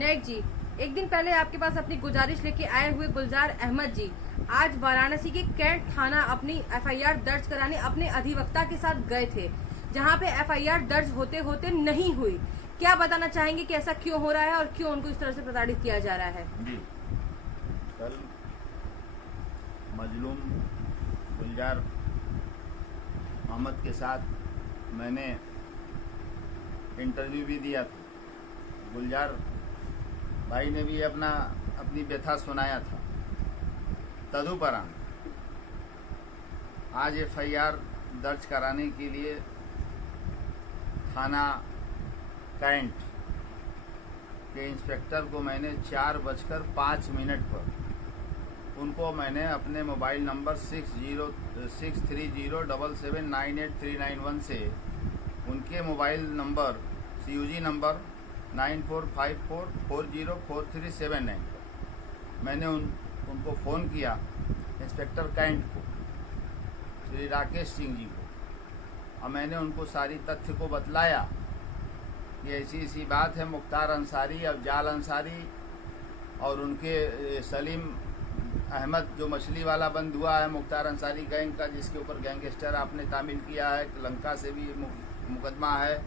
नायक जी, एक दिन पहले आपके पास अपनी गुजारिश लेके आए हुए गुलजार अहमद जी आज वाराणसी के कैंट थाना अपनी एफआईआर दर्ज कराने अपने अधिवक्ता के साथ गए थे, जहां पे एफआईआर दर्ज होते होते नहीं हुई। क्या बताना चाहेंगे कि ऐसा क्यों हो रहा है और क्यों उनको इस तरह से प्रताड़ित किया जा रहा है? जी, कल मजलूम गुलजार अहमद के साथ मैंने इंटरव्यू भी दिया था। गुलजार भाई ने भी अपनी व्यथा सुनाया था। तदुपरांत आज एफआईआर दर्ज कराने के लिए थाना कैंट के इंस्पेक्टर को मैंने 4:05 पर उनको मैंने अपने मोबाइल नंबर 606307798391 से उनके मोबाइल नंबर CUG नंबर 9454404379 पर मैंने उनको फ़ोन किया। इंस्पेक्टर कैंट को, श्री राकेश सिंह जी को, और मैंने उनको सारी तथ्य को बतलाया कि ऐसी बात है। मुख्तार अंसारी, अफजाल अंसारी और उनके सलीम अहमद जो मछली वाला बंद हुआ है मुख्तार अंसारी गैंग का, जिसके ऊपर गैंगस्टर आपने तामील किया है, लंका से भी मुकदमा है।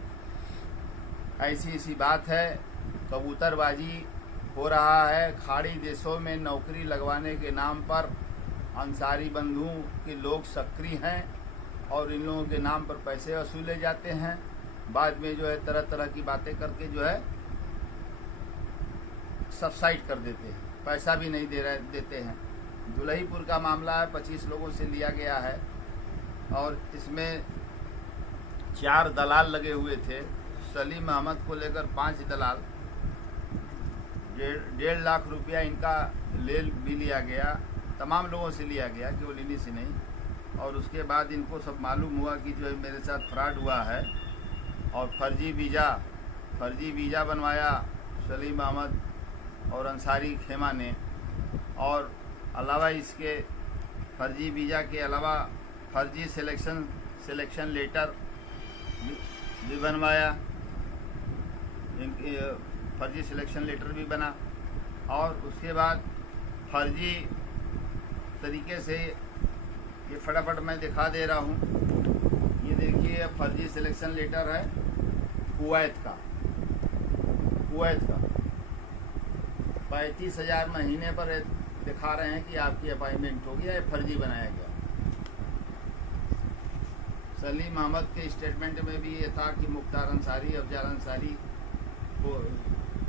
ऐसी बात है। कबूतरबाजी हो रहा है। खाड़ी देशों में नौकरी लगवाने के नाम पर अंसारी बंधुओं के लोग सक्रिय हैं और इन लोगों के नाम पर पैसे वसूले जाते हैं। बाद में जो है तरह तरह की बातें करके जो है सब्साइड कर देते हैं, पैसा भी नहीं देते हैं। दुलहीपुर का मामला है, 25 लोगों से लिया गया है और इसमें 4 दलाल लगे हुए थे। सलीम अहमद को लेकर 5 दलाल, 1.5 लाख रुपया इनका ले भी लिया गया। तमाम लोगों से लिया गया, केवल इन्हीं से नहीं। और उसके बाद इनको सब मालूम हुआ कि जो है मेरे साथ फ्रॉड हुआ है और फर्जी वीज़ा बनवाया सलीम अहमद और अंसारी खेमा ने। और अलावा इसके फर्जी वीज़ा के अलावा फर्जी सिलेक्शन लेटर भी बनवाया। फर्जी सिलेक्शन लेटर भी बना और उसके बाद फर्जी तरीके से ये फटाफट मैं दिखा दे रहा हूँ। ये देखिए, फर्जी सिलेक्शन लेटर है कुवैत का 35,000 महीने पर दिखा रहे हैं कि आपकी अपॉइंटमेंट हो गया। ये फर्जी बनाया गया। सलीम अहमद के स्टेटमेंट में भी ये था कि मुख्तार अंसारी, अफजाल अंसारी को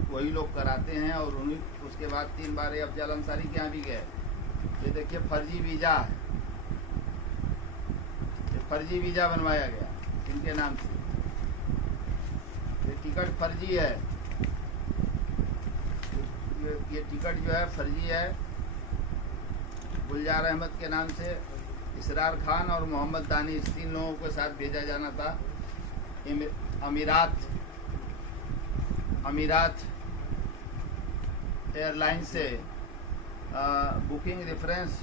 वही लोग कराते हैं और उन्हीं उसके बाद 3 बार अफजाल अंसारी के यहाँ भी गए। ये देखिए फर्जी वीज़ा है, ये फर्जी वीज़ा बनवाया गया इनके नाम से। ये टिकट फर्जी है, ये टिकट जो है फर्जी है। गुलजार अहमद के नाम से इसरार खान और मोहम्मद दानिश 3 लोगों के साथ भेजा जाना था अमीरात एयरलाइन से। Booking reference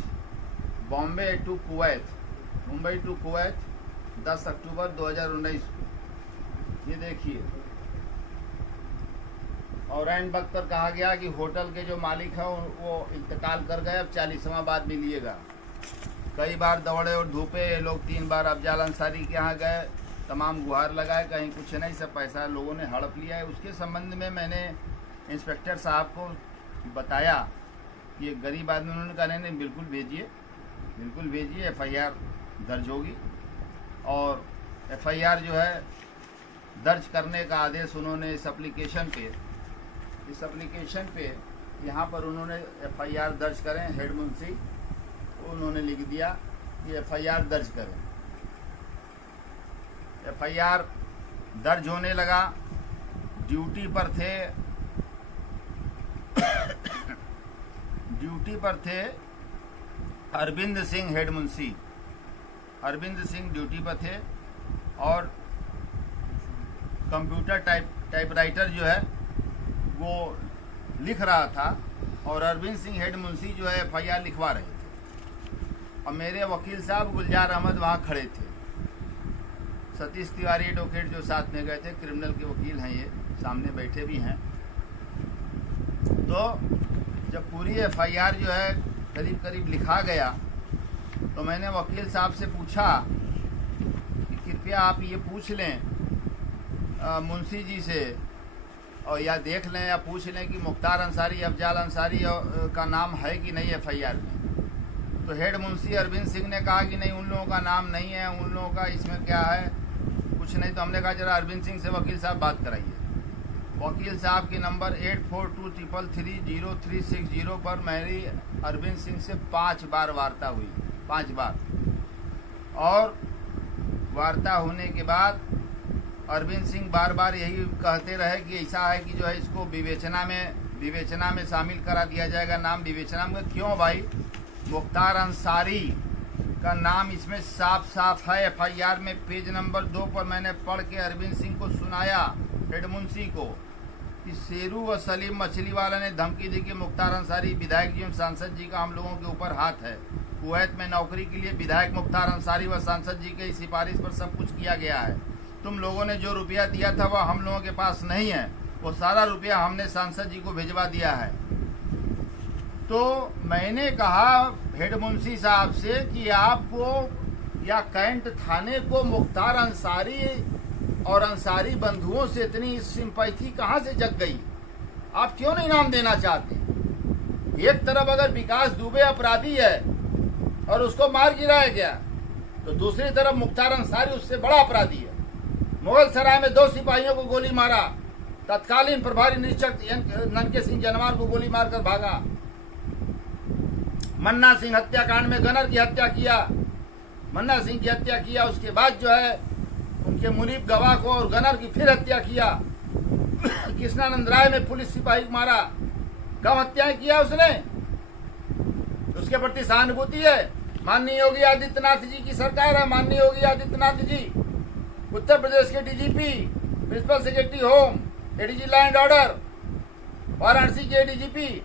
Mumbai to Kuwait 10 October 2019 को। ये देखिए, और ऐन वक्त पर कहा गया कि होटल के जो मालिक हैं वो इंतकाल कर गए, अब 40वां बाद मिलिएगा। कई बार दौड़े और धूपे लोग। 3 बार अफजाल अंसारी के यहाँ गए, तमाम गुहार लगाए, कहीं कुछ नहीं, सब पैसा लोगों ने हड़प लिया है। उसके संबंध में मैंने इंस्पेक्टर साहब को बताया कि ये गरीब आदमी, उन्होंने कहा नहीं बिल्कुल भेजिए, एफआईआर दर्ज होगी। और एफआईआर जो है दर्ज करने का आदेश उन्होंने इस एप्लीकेशन पे यहाँ पर उन्होंने एफआईआर दर्ज करें, हेड मुंशी उन्होंने लिख दिया कि एफआईआर दर्ज करें। एफआईआर दर्ज होने लगा। ड्यूटी पर थे अरविंद सिंह, हेड मुंशी अरविंद सिंह ड्यूटी पर थे और कंप्यूटर टाइपराइटर जो है वो लिख रहा था और अरविंद सिंह हेड मुंशी जो है एफआईआर लिखवा रहे थे। और मेरे वकील साहब गुलजार अहमद वहाँ खड़े थे। सतीश तिवारी एडवोकेट जो साथ में गए थे, क्रिमिनल के वकील हैं, ये सामने बैठे भी हैं। तो जब पूरी एफआईआर जो है करीब करीब लिखा गया तो मैंने वकील साहब से पूछा कि कृपया आप ये पूछ लें मुंशी जी से और या देख लें या पूछ लें कि मुख्तार अंसारी अफजाल अंसारी का नाम है कि नहीं एफआईआर में। तो हेड मुंशी अरविंद सिंह ने कहा कि नहीं, उन लोगों का नाम नहीं है, उन लोगों का इसमें क्या है कुछ नहीं। तो हमने कहा जरा अरविंद सिंह से वकील साहब बात कराइए। वकील साहब के नंबर 8423330360 पर मेरी अरविंद सिंह से 5 बार वार्ता हुई, 5 बार। और वार्ता होने के बाद अरविंद सिंह बार बार यही कहते रहे कि ऐसा है कि जो है इसको विवेचना में शामिल करा दिया जाएगा। नाम विवेचना में क्यों भाई? मुख्तार अंसारी का नाम इसमें साफ साफ है। एफआईआर में पेज नंबर 2 पर मैंने पढ़ के अरविंद सिंह को सुनाया, हेड मुंशी को, कि शेरू व सलीम मछली वाला ने धमकी दी कि मुख्तार अंसारी विधायक जी एवं सांसद जी का हम लोगों के ऊपर हाथ है। कुवैत में नौकरी के लिए विधायक मुख्तार अंसारी व सांसद जी के सिफारिश पर सब कुछ किया गया है। तुम लोगों ने जो रुपया दिया था वह हम लोगों के पास नहीं है, वो सारा रुपया हमने सांसद जी को भिजवा दिया है। तो मैंने कहा हेड मुंशी साहब से कि आपको या कैंट थाने को मुख्तार अंसारी और अंसारी बंधुओं से इतनी सिंपैथी कहाँ से जग गई? आप क्यों नहीं नाम देना चाहते? एक तरफ अगर विकास दुबे अपराधी है और उसको मार गिराया गया, तो दूसरी तरफ मुख्तार अंसारी उससे बड़ा अपराधी है। मुगल सराय में 2 सिपाहियों को गोली मारा, तत्कालीन प्रभारी निरीक्षक ननके सिंह जनवार को गोली मारकर भागा। मन्ना सिंह हत्याकांड में गनर की हत्या किया, मन्ना सिंह की हत्या किया, उसके बाद जो है उनके मुनीब गवाह को और गनर की फिर हत्या किया। कृष्णानंद राय में पुलिस सिपाही को मारा, कम हत्याएं किया उसने, उसके प्रति सहानुभूति है। माननीय योगी आदित्यनाथ जी की सरकार है, माननीय योगी आदित्यनाथ जी उत्तर प्रदेश के DGP, principal secretary home, ADG land order, Varanasi के डीजीपी,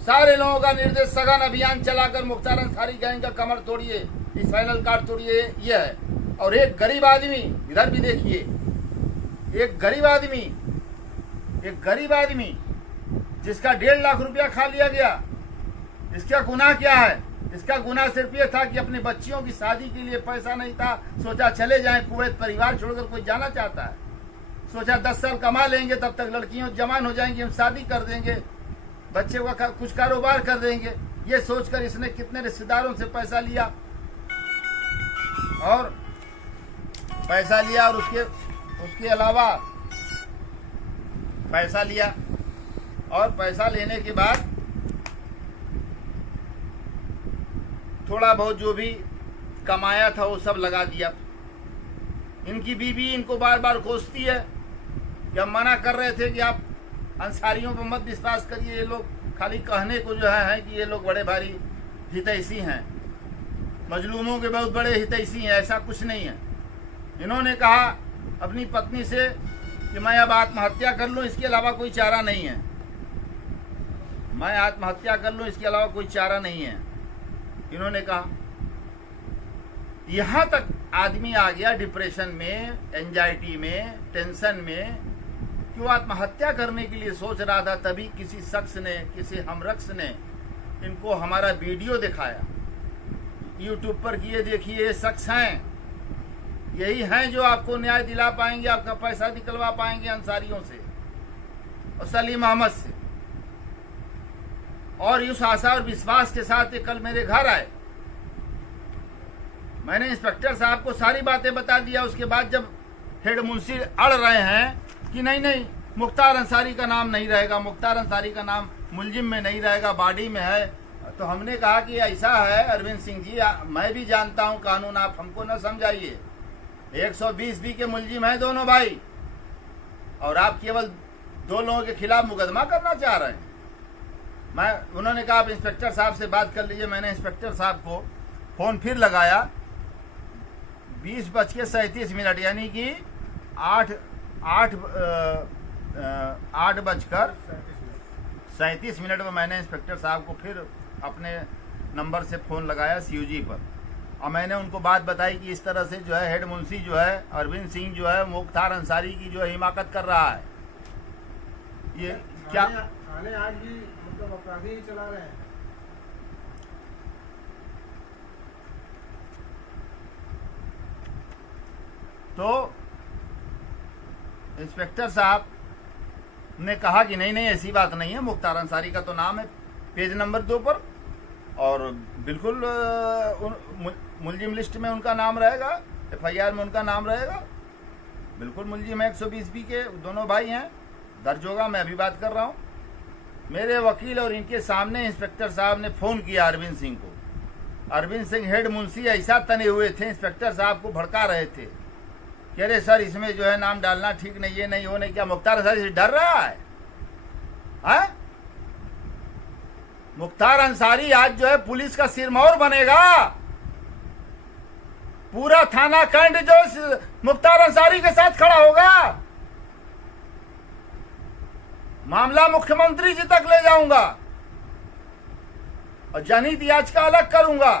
सारे लोगों का निर्देश सघन अभियान चलाकर मुख्तार अंसारी गैंग का कमर तोड़िए, स्पाइनल कार्ड तोड़िए, ये है। और एक गरीब आदमी, इधर भी देखिए, एक गरीब आदमी जिसका 1.5 लाख रुपया खा लिया गया, इसका गुनाह क्या है? इसका गुनाह सिर्फ ये था कि अपने बच्चियों की शादी के लिए पैसा नहीं था, सोचा चले जाएं कुवैत, परिवार छोड़कर कोई जाना चाहता है, सोचा 10 साल कमा लेंगे, तब तक लड़कियों जवान हो जाएंगी, हम शादी कर देंगे, बच्चे का कुछ कारोबार कर देंगे। ये सोचकर इसने कितने रिश्तेदारों से पैसा लिया और उसके अलावा पैसा लिया, और पैसा लेने के बाद थोड़ा बहुत जो भी कमाया था वो सब लगा दिया। इनकी बीवी इनको बार बार कोसती है कि हम मना कर रहे थे कि आप अंसारियों पर मत विश्वास करिए, ये लोग खाली कहने को जो है कि ये लोग बड़े भारी हितैषी हैं, मजलूमों के बहुत बड़े हितैषी हैं, ऐसा कुछ नहीं है। इन्होंने कहा अपनी पत्नी से कि मैं अब आत्महत्या कर लूं, इसके अलावा कोई चारा नहीं है, मैं आत्महत्या कर लूं, इसके अलावा कोई चारा नहीं है, इन्होंने कहा। यहां तक आदमी आ गया डिप्रेशन में, एंजाइटी में, टेंशन में, कि वो आत्महत्या करने के लिए सोच रहा था। तभी किसी शख्स ने, किसी हमरक्स ने इनको हमारा वीडियो दिखाया यूट्यूब पर कि ये देखिए ये शख्स हैं, यही हैं जो आपको न्याय दिला पाएंगे, आपका पैसा निकलवा पाएंगे अंसारियों से और सलीम अहमद से। और इस आशा और विश्वास के साथ ये कल मेरे घर आए। मैंने इंस्पेक्टर साहब को सारी बातें बता दिया। उसके बाद जब हेड मुंशी अड़ रहे हैं कि नहीं मुख्तार अंसारी का नाम नहीं रहेगा, मुख्तार अंसारी का नाम मुलजिम में नहीं रहेगा, बॉडी में है, तो हमने कहा कि ऐसा है अरविंद सिंह जी, मैं भी जानता हूं कानून, आप हमको न समझाइए। 120B के मुलजिम हैं दोनों भाई, और आप केवल 2 लोगों के खिलाफ मुकदमा करना चाह रहे हैं। उन्होंने कहा आप इंस्पेक्टर साहब से बात कर लीजिए। मैंने इंस्पेक्टर साहब को फोन फिर लगाया 20:37 यानी कि 8:37 में मैंने इंस्पेक्टर साहब को फिर अपने नंबर से फ़ोन लगाया COG पर, और मैंने उनको बात बताई कि इस तरह से जो है हेड मुंशी जो है अरविंद सिंह जो है मुख्तार अंसारी की जो है हिमाकत कर रहा है। ये क्या थाने आज भी मतलब अपराधी ही चला रहे हैं। तो इंस्पेक्टर साहब ने कहा कि नहीं नहीं ऐसी बात नहीं है, मुख्तार अंसारी का तो नाम है पेज नंबर 2 पर, और बिल्कुल मुलजिम लिस्ट में उनका नाम रहेगा, FIR में उनका नाम रहेगा, बिल्कुल मुलजिम है। 120B के दोनों भाई हैं, दर्ज होगा। मैं अभी बात कर रहा हूँ। मेरे वकील और इनके सामने इंस्पेक्टर साहब ने फोन किया अरविंद सिंह को। अरविंद सिंह हेड मुंशी ऐसा तने हुए थे, इंस्पेक्टर साहब को भड़का रहे थे, कह रहे सर इसमें जो है नाम डालना ठीक नहीं, ये नहीं वो नहीं। क्या मुख्तार अंसारी से डर रहा है? मुख्तार अंसारी आज जो है पुलिस का सिरमौर बनेगा। पूरा थाना कैंट जो मुख्तार अंसारी के साथ खड़ा होगा। मामला मुख्यमंत्री जी तक ले जाऊंगा और जनहित याचिका अलग करूंगा।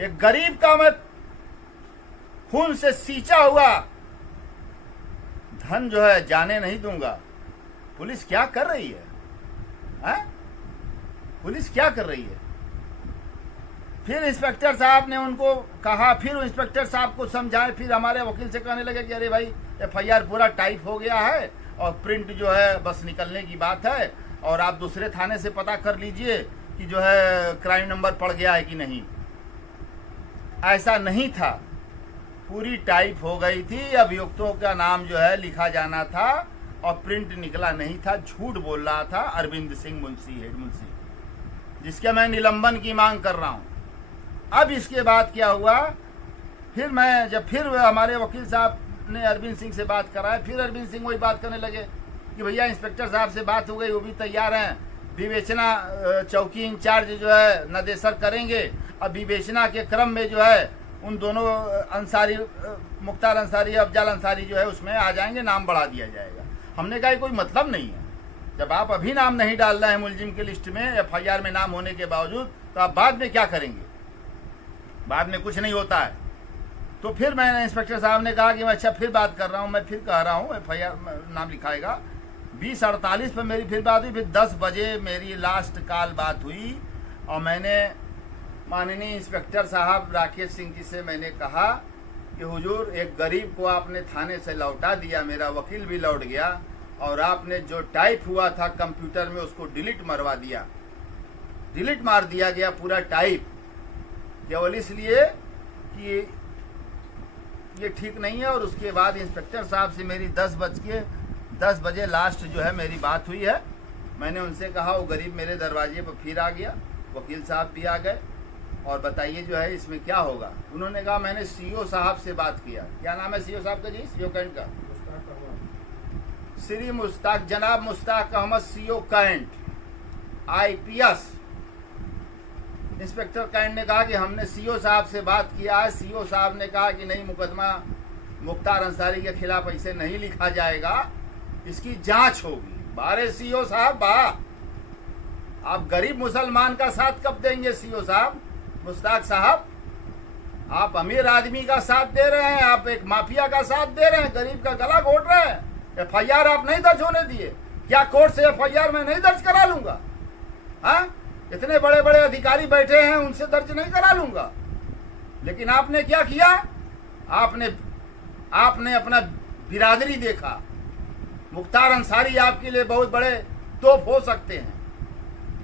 एक गरीब का मैं खून से सींचा हुआ धन जो है जाने नहीं दूंगा। पुलिस क्या कर रही है? पुलिस क्या कर रही है? फिर इंस्पेक्टर साहब ने उनको कहा, फिर इंस्पेक्टर साहब को समझाए, फिर हमारे वकील से कहने लगे कि अरे भाई FIR पूरा टाइप हो गया है और प्रिंट जो है बस निकलने की बात है, और आप दूसरे थाने से पता कर लीजिए कि जो है क्राइम नंबर पड़ गया है कि नहीं। ऐसा नहीं था, पूरी टाइप हो गई थी, अभियुक्तों का नाम जो है लिखा जाना था और प्रिंट निकला नहीं था। झूठ बोल रहा था अरविंद सिंह मुंशी, हेड मुंशी, जिसके मैं निलंबन की मांग कर रहा हूं। अब इसके बाद क्या हुआ, फिर हमारे वकील साहब ने अरविंद सिंह से बात कराया, फिर अरविंद सिंह वही बात करने लगे कि भैया इंस्पेक्टर साहब से बात हो गई, वो भी तैयार हैं, विवेचना चौकी इंचार्ज जो है नदेसर करेंगे। अब विवेचना के क्रम में जो है उन दोनों अंसारी, मुख्तार अंसारी, अफजल अंसारी जो है उसमें आ जाएंगे, नाम बढ़ा दिया जाएगा। हमने कहा कोई मतलब नहीं है, जब आप अभी नाम नहीं डाल रहे हैं मुलजिम की लिस्ट में, FIR में नाम होने के बावजूद, तो आप बाद में क्या करेंगे? बाद में कुछ नहीं होता है। तो फिर मैंने इंस्पेक्टर साहब ने कहा कि मैं अच्छा फिर बात कर रहा हूँ, मैं फिर कह रहा हूँ FIR नाम लिखाएगा। 20:48 पर मेरी फिर बात हुई, फिर 10 बजे मेरी लास्ट कॉल बात हुई और मैंने माननीय इंस्पेक्टर साहब राकेश सिंह जी से मैंने कहा कि हुजूर एक गरीब को आपने थाने से लौटा दिया, मेरा वकील भी लौट गया, और आपने जो टाइप हुआ था कंप्यूटर में उसको डिलीट मरवा दिया, डिलीट मार दिया गया पूरा टाइप, केवल इसलिए कि ये ठीक नहीं है। और उसके बाद इंस्पेक्टर साहब से मेरी 10 बजे लास्ट जो है मेरी बात हुई है। मैंने उनसे कहा, वो गरीब मेरे दरवाजे पर फिर आ गया, वकील साहब भी आ गए, और बताइए जो है इसमें क्या होगा। उन्होंने कहा मैंने CO साहब से बात किया। क्या नाम है CO साहब का जी? CO कैंट का श्री मुश्ताक, जनाब Mushtaq Ahmed CO cantt IPS। Inspector cantt ने कहा कि हमने CO साहब से बात किया है। CO साहब ने कहा कि नहीं, मुकदमा मुख्तार अंसारी के खिलाफ ऐसे नहीं लिखा जाएगा, इसकी जांच होगी। बारे CO साहब वाह, आप गरीब मुसलमान का साथ कब देंगे CO साहब? मुश्ताक साहब, आप अमीर आदमी का साथ दे रहे हैं, आप एक माफिया का साथ दे रहे हैं, गरीब का गला घोट रहे हैं। FIR आप नहीं दर्ज होने दिए। क्या कोर्ट से FIR मैं नहीं दर्ज करा लूंगा? इतने बड़े बड़े अधिकारी बैठे हैं, उनसे दर्ज नहीं करा लूंगा। लेकिन आपने क्या किया? आपने अपना बिरादरी देखा। मुख्तार अंसारी आपके लिए बहुत बड़े तोप हो सकते हैं,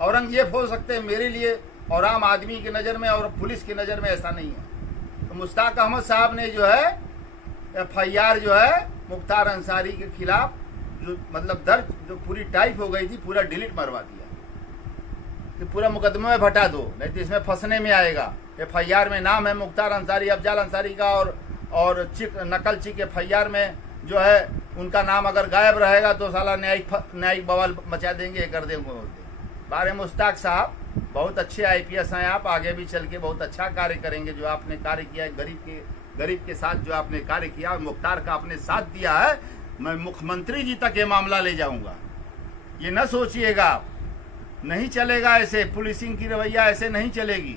औरंगजेब हो सकते हैं मेरे लिए, और आम आदमी की नज़र में और पुलिस की नज़र में ऐसा नहीं है। तो मुश्ताक अहमद साहब ने जो है FIR जो है मुख्तार अंसारी के खिलाफ जो मतलब दर्ज जो पूरी टाइप हो गई थी, पूरा डिलीट मरवा दिया कि पूरा मुकदमे में भटा दो, नहीं तो इसमें फंसने में आएगा। FIR में नाम है मुख्तार अंसारी, अफजल अंसारी का, और नकल चिक FIR में जो है उनका नाम अगर गायब रहेगा तो साला न्यायिक बवाल मचा देंगे, कर देंगे। बारे मुश्ताक साहब बहुत अच्छे IPS हैं, आप आगे भी चल के बहुत अच्छा कार्य करेंगे। जो आपने कार्य किया है, गरीब के साथ जो आपने कार्य किया, मुख्तार का आपने साथ दिया है, मैं मुख्यमंत्री जी तक ये मामला ले जाऊंगा। ये न सोचिएगा आप, नहीं चलेगा ऐसे, पुलिसिंग की रवैया ऐसे नहीं चलेगी।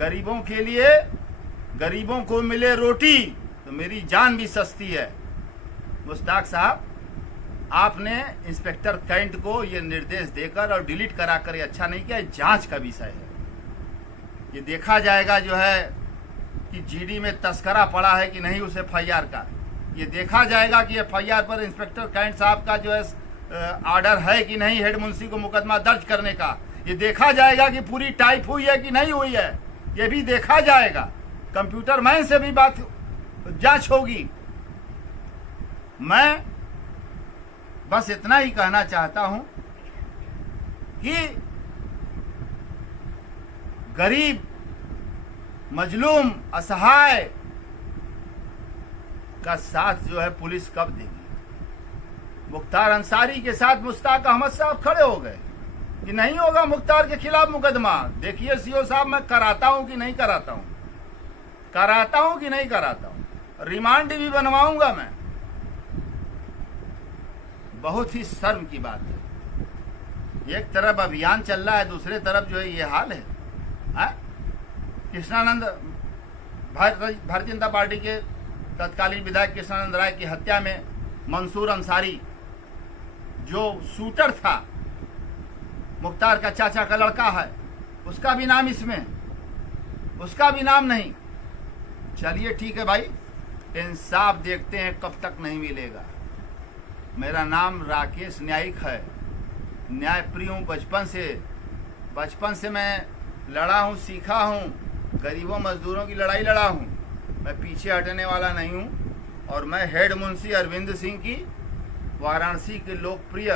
गरीबों के लिए, गरीबों को मिले रोटी तो मेरी जान भी सस्ती है। मुश्ताक साहब, आपने इंस्पेक्टर कैंट को ये निर्देश देकर और डिलीट कराकर ये अच्छा नहीं किया। जांच का विषय है, ये देखा जाएगा जो है कि जीडी में तस्करा पड़ा है कि नहीं उस FIR का। ये देखा जाएगा कि FIR पर इंस्पेक्टर कैंट साहब का जो है ऑर्डर है कि नहीं हेड मुंशी को मुकदमा दर्ज करने का। ये देखा जाएगा कि पूरी टाइप हुई है कि नहीं हुई है, ये भी देखा जाएगा। कंप्यूटर मैन से भी बात जांच होगी। मैं बस इतना ही कहना चाहता हूं कि गरीब, मजलूम, असहाय का साथ जो है पुलिस कब देगी। मुख्तार अंसारी के साथ मुश्ताक अहमद साहब खड़े हो गए कि नहीं होगा मुख्तार के खिलाफ मुकदमा। देखिए सीओ साहब, मैं कराता हूं कि नहीं कराता हूं, कराता हूं कि नहीं कराता हूं, रिमांड भी बनवाऊंगा मैं। बहुत ही शर्म की बात है। एक तरफ अभियान चल रहा है, दूसरे तरफ जो है ये हाल है। कृष्णानंद, भारतीय जनता पार्टी के तत्कालीन विधायक कृष्णानंद राय की हत्या में मंसूर अंसारी जो शूटर था, मुख्तार का चाचा का लड़का है, उसका भी नाम इसमें, उसका भी नाम नहीं। चलिए ठीक है भाई, इंसाफ देखते हैं कब तक नहीं मिलेगा। मेरा नाम राकेश न्यायिक है, न्याय प्रिय हूँ बचपन से मैं लड़ा हूँ, सीखा हूँ, गरीबों मजदूरों की लड़ाई लड़ा हूँ। मैं पीछे हटने वाला नहीं हूँ। और मैं हेड मुंशी अरविंद सिंह की वाराणसी के लोकप्रिय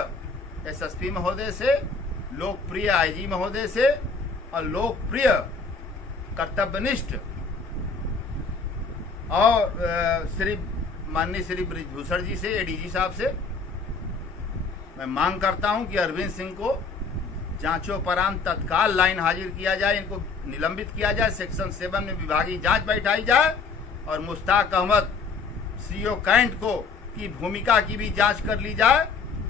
SSP महोदय से, लोकप्रिय IG महोदय से और लोकप्रिय कर्तव्यनिष्ठ और माननीय श्री ब्रिजभूषण जी से, ADG साहब से मैं मांग करता हूं कि अरविंद सिंह को जांचोपरांत तत्काल लाइन हाजिर किया जाए, इनको निलंबित किया जाए, सेक्शन 7 में विभागीय जांच बैठाई जाए और मुश्ताक अहमद CO कैंट को की भूमिका की भी जांच कर ली जाए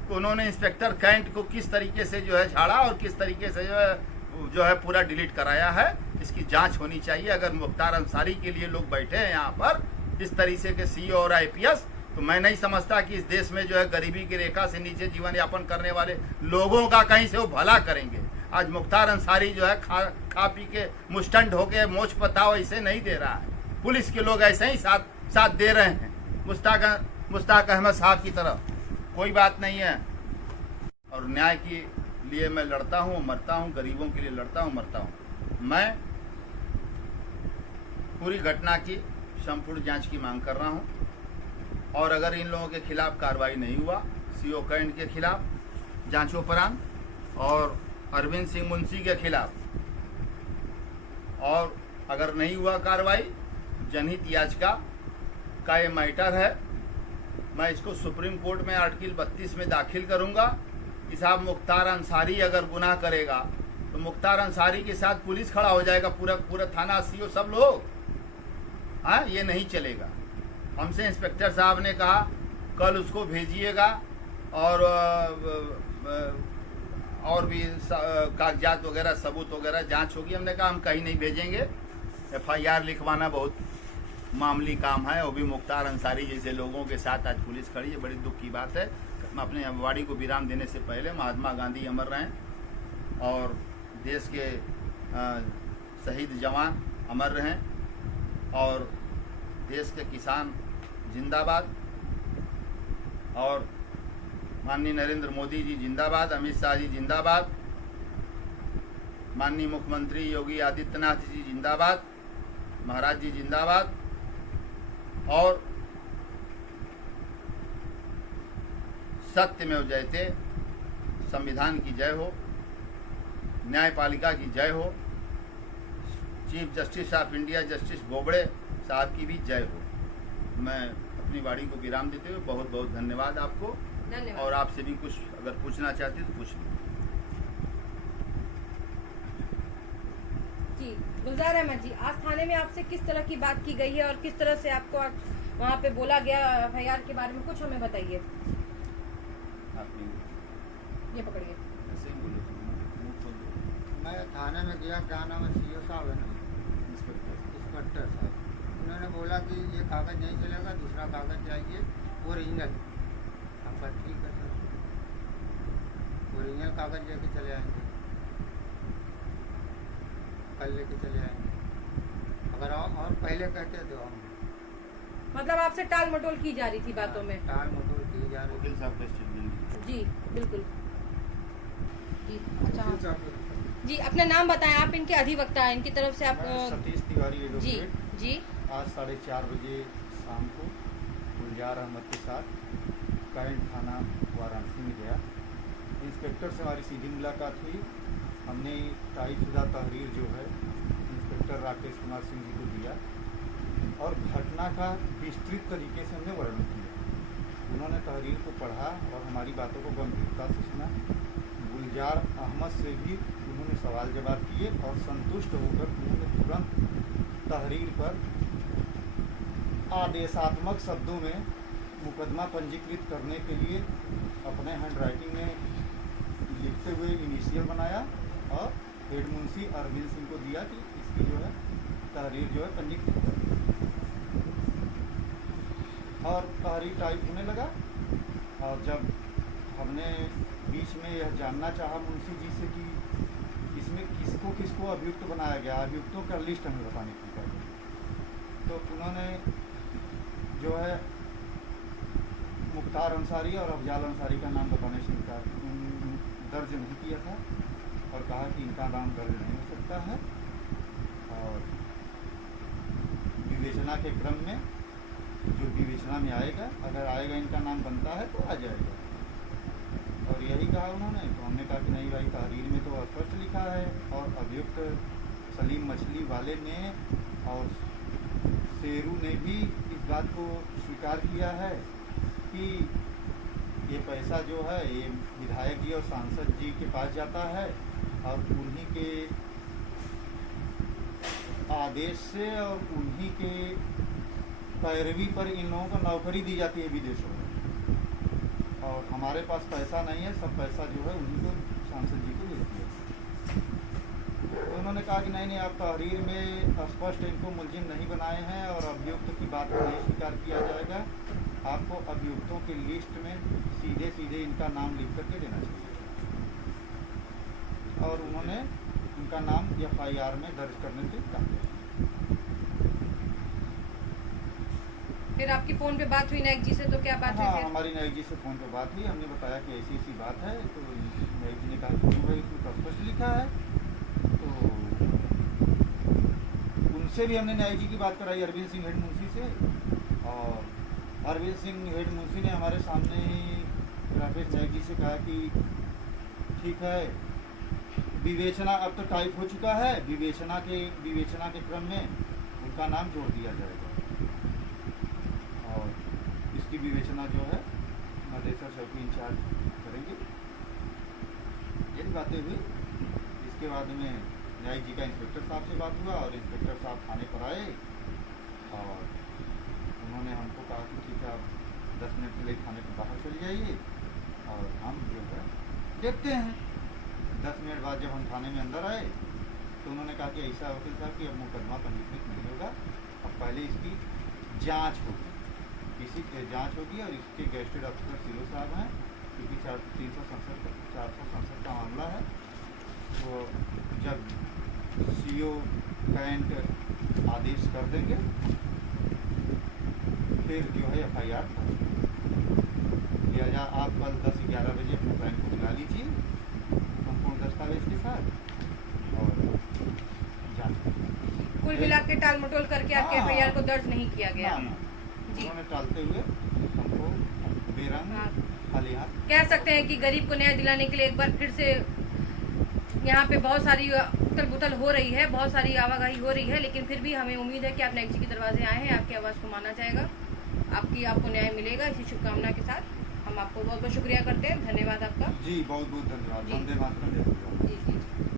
कि उन्होंने इंस्पेक्टर कैंट को किस तरीके से जो है झाड़ा और किस तरीके से जो है पूरा डिलीट कराया है। इसकी जांच होनी चाहिए। अगर मुख्तार अंसारी के लिए लोग बैठे हैं यहाँ पर इस तरीके के CO और IPS, तो मैं नहीं समझता कि इस देश में जो है गरीबी की रेखा से नीचे जीवन यापन करने वाले लोगों का कहीं से वो भला करेंगे। आज मुख्तार अंसारी जो है खा पी के मुस्टंड होके मोच पताव ऐसे नहीं दे रहा है, पुलिस के लोग ऐसे ही साथ दे रहे हैं मुश्ताक अहमद साहब की तरफ। कोई बात नहीं है। और न्याय के लिए मैं लड़ता हूँ, मरता हूँ, गरीबों के लिए लड़ता हूँ, मरता हूँ। मैं पूरी घटना की संपूर्ण जांच की मांग कर रहा हूँ। और अगर इन लोगों के खिलाफ कार्रवाई नहीं हुआ, CO कैंट के खिलाफ जांचोपरांत और अरविंद सिंह मुंशी के खिलाफ, और अगर नहीं हुआ कार्रवाई, जनहित याचिका का ये मैटर है, मैं इसको सुप्रीम कोर्ट में आर्टिकल 32 में दाखिल करूंगा कि साहब मुख्तार अंसारी अगर गुनाह करेगा तो मुख्तार अंसारी के साथ पुलिस खड़ा हो जाएगा, पूरा थाना, CO सब लोग। हाँ, ये नहीं चलेगा। हमसे इंस्पेक्टर साहब ने कहा कल उसको भेजिएगा और भी कागजात वगैरह, सबूत वगैरह जांच होगी। हमने कहा हम कहीं नहीं भेजेंगे, FIR लिखवाना बहुत मामूली काम है, वो भी मुख्तार अंसारी जैसे लोगों के साथ आज पुलिस खड़ी है। बड़ी दुख की बात है। मैं अपने वाणी को विराम देने से पहले महात्मा गांधी अमर रहें और देश के शहीद जवान अमर रहें और देश के किसान जिंदाबाद और माननीय नरेंद्र मोदी जी जिंदाबाद, अमित शाह जी जिंदाबाद, माननीय मुख्यमंत्री योगी आदित्यनाथ जी जिंदाबाद, महाराज जी जिंदाबाद। और सत्यमेव जयते, संविधान की जय हो, न्यायपालिका की जय हो, chief justice of India justice Bobde साहब की भी जय हो। मैं अपनी वाणी को विराम देते हुए बहुत बहुत धन्यवाद आपको। धन्यवाद। और आपसे भी कुछ अगर पूछना चाहते तो पूछ लीजिए। जी, गुलजार अहमद जी, आज थाने में आपसे किस तरह की बात की गई है और किस तरह से आपको आज वहाँ पे बोला गया FIR के बारे में कुछ हमें बताइए। ये पकड़िए। ऐसे ही बोलो, मुंह खोल दो। मैं थाने में गया, क्या नाम है, CO साहब है ना, इंस्पेक्टर साहब, उन्होंने बोला कि ये कागज़ नहीं चलेगा, दूसरा कागज़ चाहिए ओरिजिनल। आपका ठीक है सर। ओरिजिनल कागज लेके चले आएंगे, कल लेके चले आएंगे। अगर और पहले कहते तो हम मतलब आपसे टाल मटोल की जा रही थी बातों में। टाल मटोल की जा रही। वकील साहब का स्टेटमेंट। जी बिल्कुल जी। अच्छा जी, अपना नाम बताएं, आप इनके अधिवक्ता हैं, इनकी तरफ से आप सतीश तिवारी जी एडवोकेट। जी आज 4:30 बजे शाम को गुलजार अहमद के साथ कैंट थाना वाराणसी में गया। इंस्पेक्टर से हमारी सीधी मुलाकात हुई। हमने टाइपशुदा तहरीर जो है इंस्पेक्टर राकेश कुमार सिंह जी को दिया और घटना का विस्तृत तरीके से हमने वर्णन किया। उन्होंने तहरीर को पढ़ा और हमारी बातों को गंभीरता से सुना। गुलजार अहमद से भी उन्होंने सवाल जवाब किए और संतुष्ट होकर उन्होंने तुरंत तहरीर पर आदेशात्मक शब्दों में मुकदमा पंजीकृत करने के लिए अपने हैंड राइटिंग में लिखते हुए इनिशियल बनाया और हेड मुंशी अरविंद सिंह को दिया कि इसकी जो है तहरीर जो है पंजीकृत कर। और तहरीर टाइप होने लगा और जब हमने बीच में यह जानना चाहा मुंशी जी से कि इसमें किसको किसको अभियुक्त बनाया गया, अभियुक्तों का लिस्ट हमें बताने की कहा, तो उन्होंने जो है मुख्तार अंसारी और अफजाल अंसारी का नाम बताने से इनकार दर्ज नहीं किया था और कहा कि इनका नाम दर्ज नहीं हो सकता है और विवेचना के क्रम में जो विवेचना में आएगा, अगर आएगा इनका नाम बनता है तो आ जाएगा। और यही कहा उन्होंने। तो हमने कहा कि नहीं भाई, तहरीर में तो स्पष्ट लिखा है और अभियुक्त सलीम मछली वाले ने और शेरू ने भी इस बात को स्वीकार किया है कि ये पैसा जो है ये विधायक जी और सांसद जी के पास जाता है और उन्हीं के आदेश से और उन्हीं के पैरवी पर इन लोगों को नौकरी दी जाती है विदेशों में और हमारे पास पैसा नहीं है, सब पैसा जो है उन्हीं को सांसद जी को दे दिया। तो उन्होंने कहा कि नहीं आप तहरीर में स्पष्ट इनको मुलजिम नहीं बनाए हैं और अभियुक्त की बात को नहीं स्वीकार किया जाएगा, आपको अभियुक्तों की लिस्ट में सीधे सीधे इनका नाम लिख करके देना चाहिए। और उन्होंने इनका नाम FIR में दर्ज करने से कहा। फिर आपकी फोन पे बात हुई नायक जी से, तो क्या बात हुई? हाँ, हमारी नायक जी से फ़ोन पे बात हुई। हमने बताया कि ऐसी ऐसी बात है, तो नायक जी ने कहा कि भाई इसमें तो स्पष्ट लिखा है। तो उनसे भी हमने नायक जी की बात कराई, अरविंद सिंह हेड मुंशी से, और अरविंद सिंह हेड मुंशी ने हमारे सामने ही राकेश नायक जी से कहा कि ठीक है, विवेचना अब तो टाइप हो चुका है, विवेचना के क्रम में उनका नाम जोड़ दिया जाएगा और इसकी विवेचना जो है मदेसर चौकी इंचार्ज करेंगे। यही बातें हुई। इसके बाद में न्यायिक जी का इंस्पेक्टर साहब से बात हुआ और इंस्पेक्टर साहब थाने पर आए और उन्होंने हमको कहा कि ठीक है, आप 10 मिनट के लिए थाने के बाहर चले जाइए और हम जो है देखते हैं। 10 मिनट बाद जब हम थाने में अंदर आए तो उन्होंने कहा कि ऐसा वकील साहब कि अब मुकदमा पंजीकृत नहीं होगा, अब पहले इसकी जांच होगी, इसी जांच होगी और इसके गेस्टेड अफसर सीओ साहब हैं, क्योंकि 467 का मामला है। वो जब सीओ कैंट आदेश कर देंगे फिर जो है FIR लिया जा। आप कल 10-11 बजे अपने बैंक को बुला लीजिए संपूर्ण दस्तावेज के साथ और जांच। कुल मिला के टाल मटोल करके आपके हाँ। FIR को दर्ज नहीं किया गया। ना, जी। उन्होंने टालते हुए हमको बेरंग हाँ। खाली हाथ। कह सकते हैं कि गरीब को न्याय दिलाने के लिए एक बार फिर से यहाँ पे बहुत सारी उथल पुथल हो रही है, बहुत सारी आवाजाही हो रही है, लेकिन फिर भी हमें उम्मीद है कि आप नायक जी के दरवाजे आए हैं, आपकी आवाज़ को माना जाएगा, आपको न्याय मिलेगा। इसी शुभकामना के साथ हम आपको बहुत बहुत शुक्रिया करते हैं। धन्यवाद आपका। जी, बहुत बहुत धन्यवाद। जी। वंदे मातरम। जी जी।